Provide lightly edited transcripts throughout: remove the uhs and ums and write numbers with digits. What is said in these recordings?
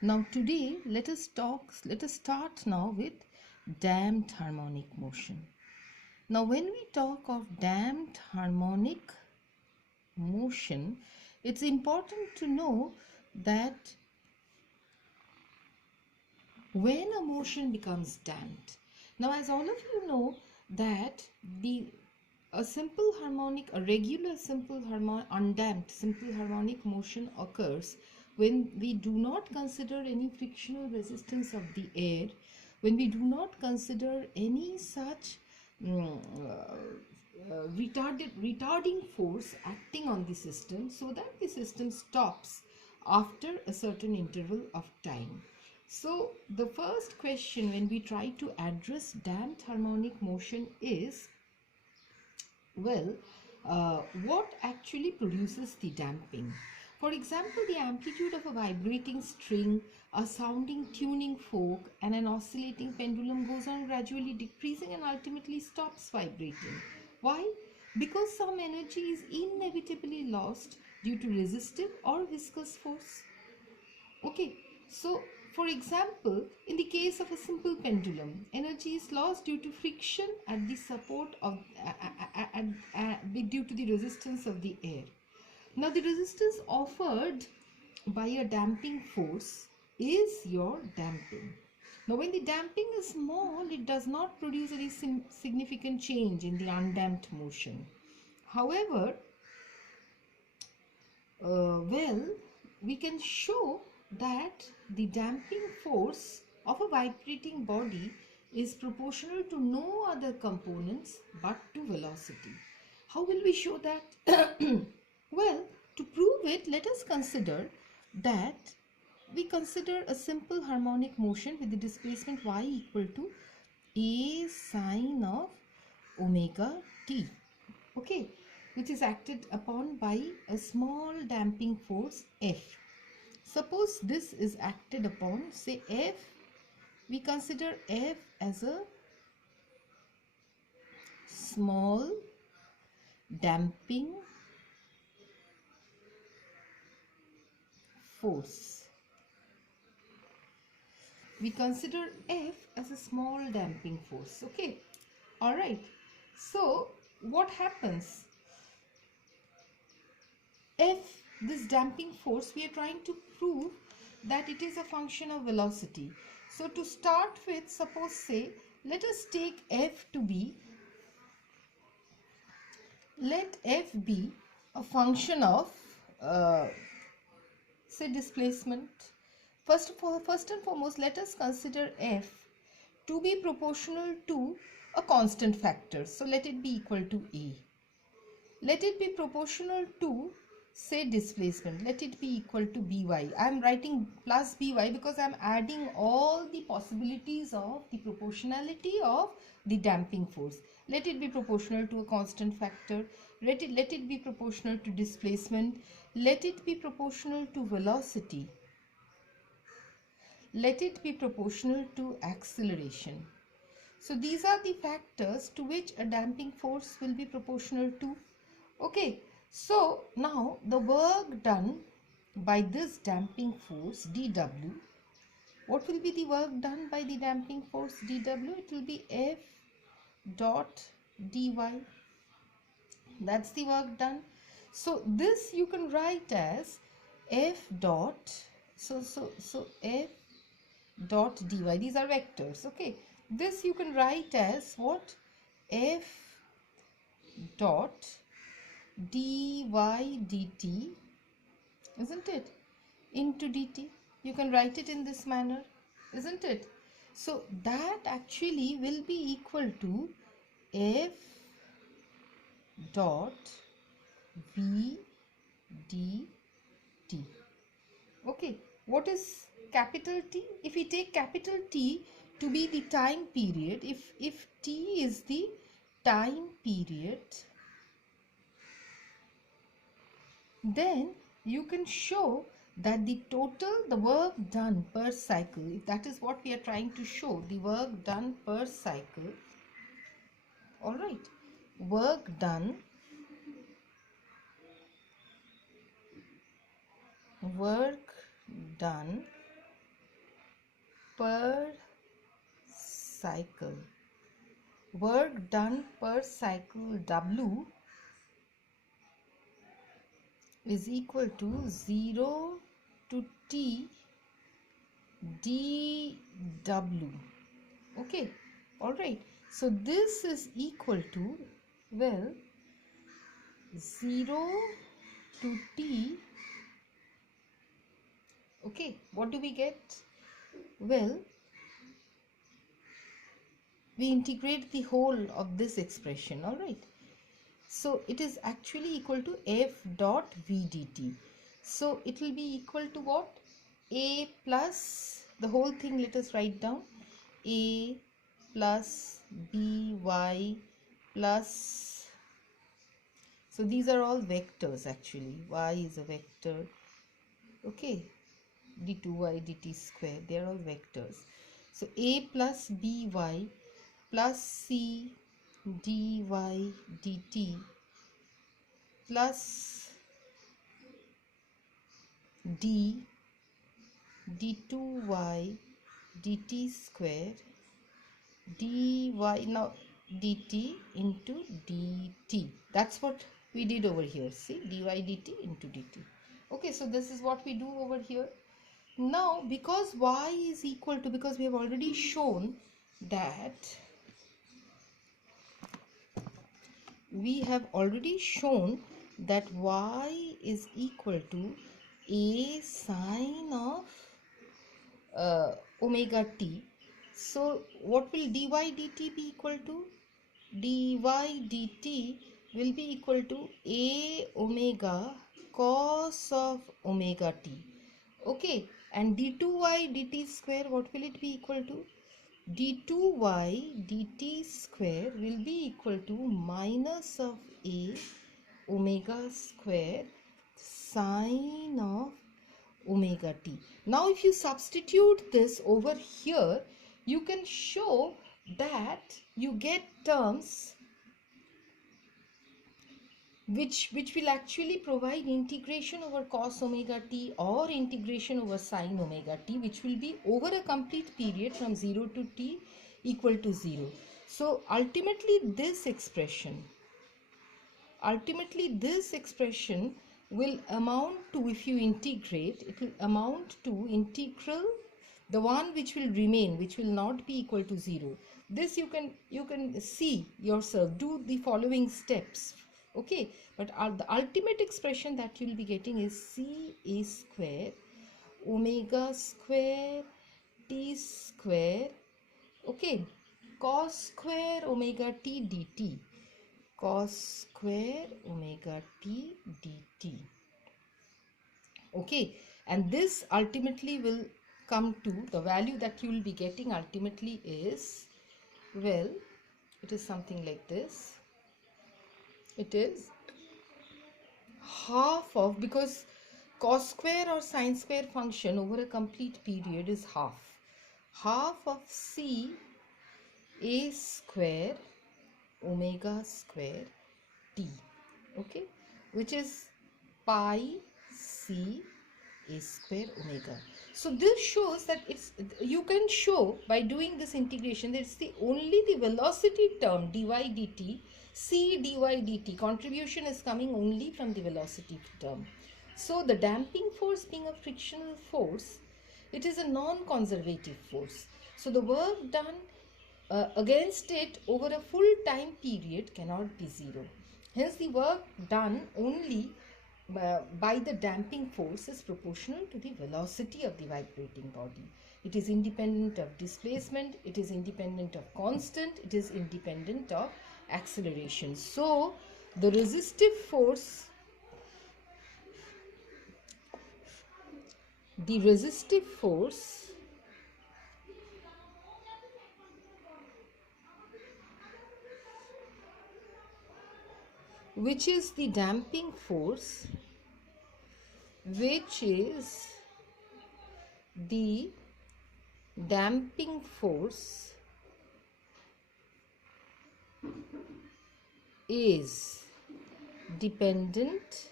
Now today let us start now with damped harmonic motion. Now when we talk of damped harmonic motion, it's important to know that when a motion becomes damped. Now as all of you know that a regular undamped simple harmonic motion occurs when we do not consider any frictional resistance of the air, when we do not consider any such retarding force acting on the system, so that the system stops after a certain interval of time. So the first question when we try to address damped harmonic motion is, well, what actually produces the damping? For example, the amplitude of a vibrating string, a sounding tuning fork, and an oscillating pendulum goes on gradually decreasing and ultimately stops vibrating. Why? Because some energy is inevitably lost due to resistive or viscous force. Okay, so for example, in the case of a simple pendulum, energy is lost due to friction at the support of due to the resistance of the air. Now the resistance offered by a damping force is your damping. Now when the damping is small, it does not produce any significant change in the undamped motion. However, we can show that the damping force of a vibrating body is proportional to no other components but to velocity. How will we show that? Well, to prove it, let us consider that we consider a simple harmonic motion with the displacement y equal to a sine of omega t. Okay, which is acted upon by a small damping force F. Suppose this is acted upon, say F, we consider F as a small damping force. We consider F as a small damping force. Okay, all right. So what happens? F, this damping force, we are trying to prove that it is a function of velocity. So to start with, suppose say, let us take F to be, let F be a function of say displacement. First and foremost, let us consider F to be proportional to a constant factor. So let it be equal to A. Let it be proportional to, say, displacement. Let it be equal to by. I am writing plus by because I am adding all the possibilities of the proportionality of the damping force. Let it be proportional to a constant factor. Let it be proportional to displacement. Let it be proportional to velocity. Let it be proportional to acceleration. So these are the factors to which a damping force will be proportional to. Okay, so now the work done by this damping force dW, what will be the work done by the damping force dW? It will be F dot dy. That's the work done. So this you can write as F dot, so F dot dy. These are vectors. Okay, this you can write as what? F dot dy dt, isn't it, into dt. You can write it in this manner, isn't it? So that actually will be equal to F dot v dt. Okay, what is capital T? If we take capital T to be the time period, if T is the time period, then you can show that the work done per cycle, if that is what we are trying to show, the work done per cycle, all right, work done per cycle. Work done per cycle W is equal to 0 to T dW. Okay, all right. So this is equal to, well, 0 to T. Okay, what do we get? Well, we integrate the whole of this expression, all right. So it is actually equal to F dot V dt. So it will be equal to what? A plus, the whole thing let us write down, A plus by plus, so these are all vectors actually, y is a vector, okay, d2y dt square, they are all vectors. So a plus by plus c dy dt plus d d2y dt square dy, now dt into dt. That's what we did over here. See, dy dt into dt. Okay, so this is what we do over here. Now, because y is equal to, because we have already shown that y is equal to a sine of omega t. So what will dy dt be equal to? Dy dt will be equal to a omega cos of omega t. Okay, and d2y dt square, what will it be equal to? d2y dt square will be equal to minus of a omega square sine of omega t. Now if you substitute this over here, you can show that you get terms which will actually provide integration over cos omega t or integration over sine omega t, which will be over a complete period from 0 to t equal to 0. So ultimately this expression will amount to, if you integrate, it will amount to integral, the one which will remain, which will not be equal to 0. This you can see yourself, do the following steps. Okay, but the ultimate expression that you will be getting is c a square omega square t square, okay, cos square omega t dt, cos square omega t dt. Okay, and this ultimately will come to, the value that you will be getting ultimately is, well, it is something like this. It is half of, because cos square or sine square function over a complete period is half of c a square omega square t, okay, which is pi c a square omega. So this shows that it's, you can show by doing this integration that it's the only the velocity term dy dt, c dy dt contribution is coming only from the velocity term. So the damping force being a frictional force, it is a non-conservative force. So the work done against it over a full time period cannot be zero. Hence the work done only by the damping force is proportional to the velocity of the vibrating body. It is independent of displacement, it is independent of constant, it is independent of acceleration. So the resistive force, which is the damping force, is dependent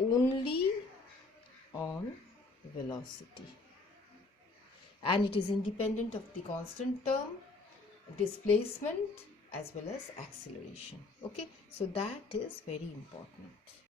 only on velocity. and it is independent of the constant term, displacement, as well as acceleration. Okay, so that is very important.